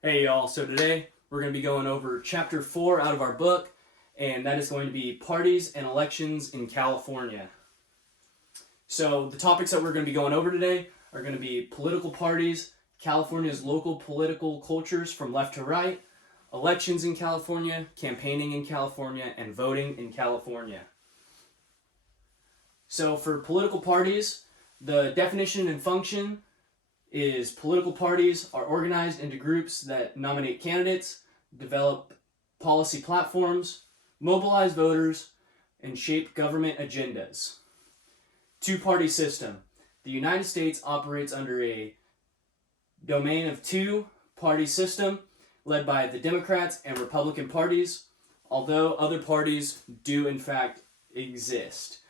Hey y'all, so today we're going to be going over chapter 4 out of our book, and that is going to be parties and elections in California. So the topics that we're going to be going over today are going to be political parties, California's local political cultures from left to right, elections in California, campaigning in California, and voting in California. So for political parties, the definition and function is political parties are organized into groups that nominate candidates, develop policy platforms, mobilize voters, and shape government agendas. Two-party system. The United States operates under a domain of two-party system led by the Democrats and Republican parties, although other parties do in fact exist.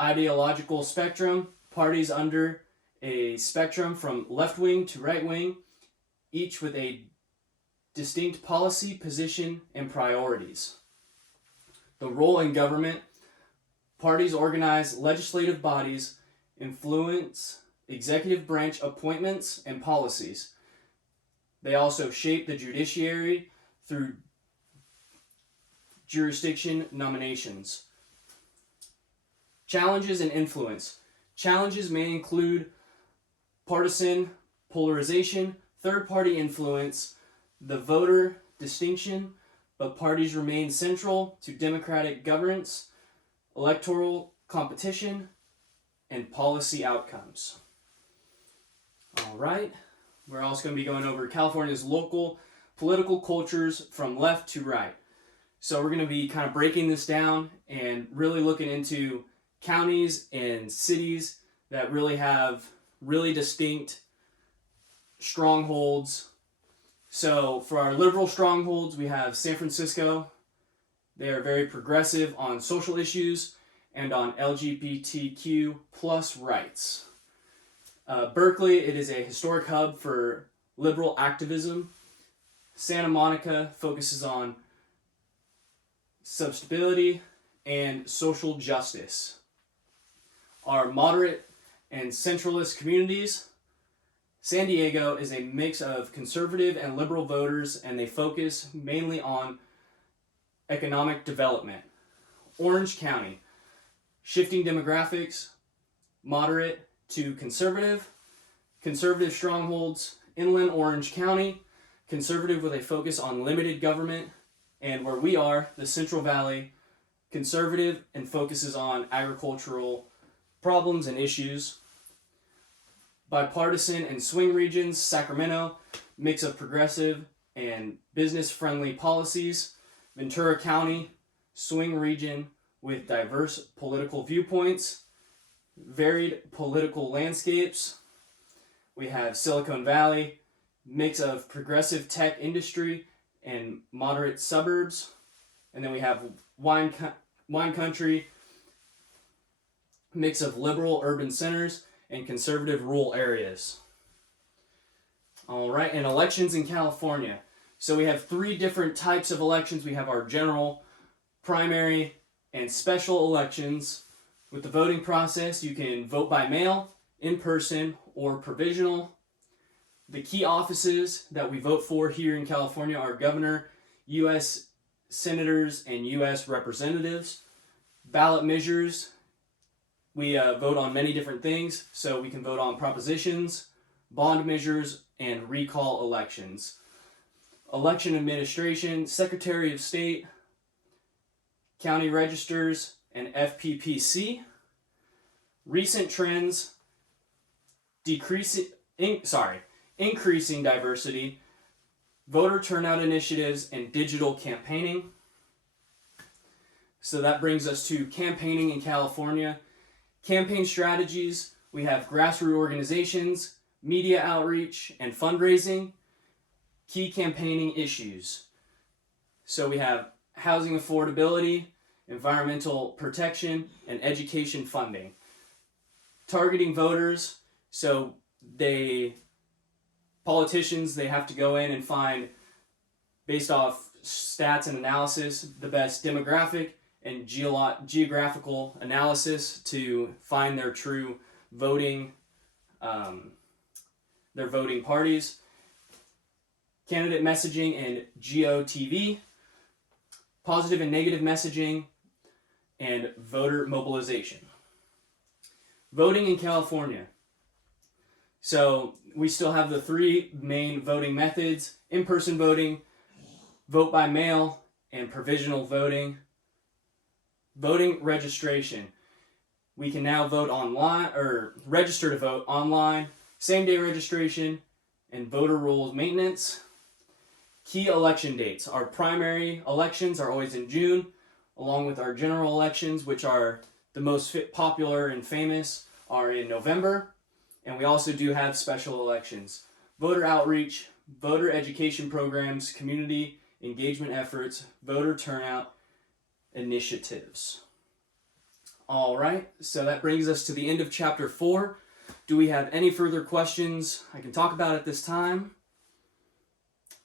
Ideological spectrum. Parties under a spectrum from left wing to right wing, each with a distinct policy, position, and priorities. The role in government. Parties organize legislative bodies, influence executive branch appointments and policies. They also shape the judiciary through jurisdiction nominations. Challenges and influence. Challenges may include partisan polarization, third-party influence, the voter distinction, but parties remain central to democratic governance, electoral competition, and policy outcomes. All right, we're also going to be going over California's local political cultures from left to right. So we're going to be kind of breaking this down and really looking into counties and cities that really have really distinct strongholds. So for our liberal strongholds, we have San Francisco. They are very progressive on social issues and on LGBTQ plus rights. Berkeley, it is a historic hub for liberal activism. Santa Monica focuses on stability and social justice. Our moderate and centralist communities. San Diego is a mix of conservative and liberal voters, and they focus mainly on economic development. Orange County, shifting demographics, moderate to conservative. Conservative strongholds. Inland Orange County, conservative with a focus on limited government. And where we are, the Central Valley, conservative and focuses on agricultural problems and issues. Bipartisan and swing regions. Sacramento, mix of progressive and business-friendly policies. Ventura County, swing region with diverse political viewpoints, varied political landscapes. We have Silicon Valley, mix of progressive tech industry and moderate suburbs. And then we have wine country, mix of liberal urban centers and conservative rural areas. All right, and elections in California. So we have three different types of elections. We have our general, primary, and special elections. With the voting process, you can vote by mail, in person, or provisional. The key offices that we vote for here in California are governor, U.S. senators, and U.S. representatives. Ballot measures. We vote on many different things, so we can vote on propositions, bond measures, and recall elections. Election administration, Secretary of State, county registers, and FPPC. Recent trends, increasing diversity, voter turnout initiatives, and digital campaigning. So that brings us to campaigning in California. Campaign strategies, we have grassroots organizations, media outreach, and fundraising. Key campaigning issues. So we have housing affordability, environmental protection, and education funding. Targeting voters, so politicians, they have to go in and find, based off stats and analysis, the best demographic and geographical analysis to find their true voting, their voting parties. candidate messaging and GOTV, positive and negative messaging, and voter mobilization. Voting in California. So we still have the three main voting methods: in-person voting, vote by mail, and provisional voting. Voting registration. We can now vote online, or register to vote online, same-day registration, and voter rolls maintenance. Key election dates. Our primary elections are always in June, along with our general elections, which are the most popular and famous, are in November. And we also do have special elections. Voter outreach, voter education programs, community engagement efforts, voter turnout initiatives. All right, so that brings us to the end of chapter 4. Do we have any further questions I can talk about at this time?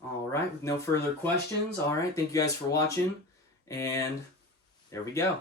All right, with no further questions, all right, thank you guys for watching, and there we go.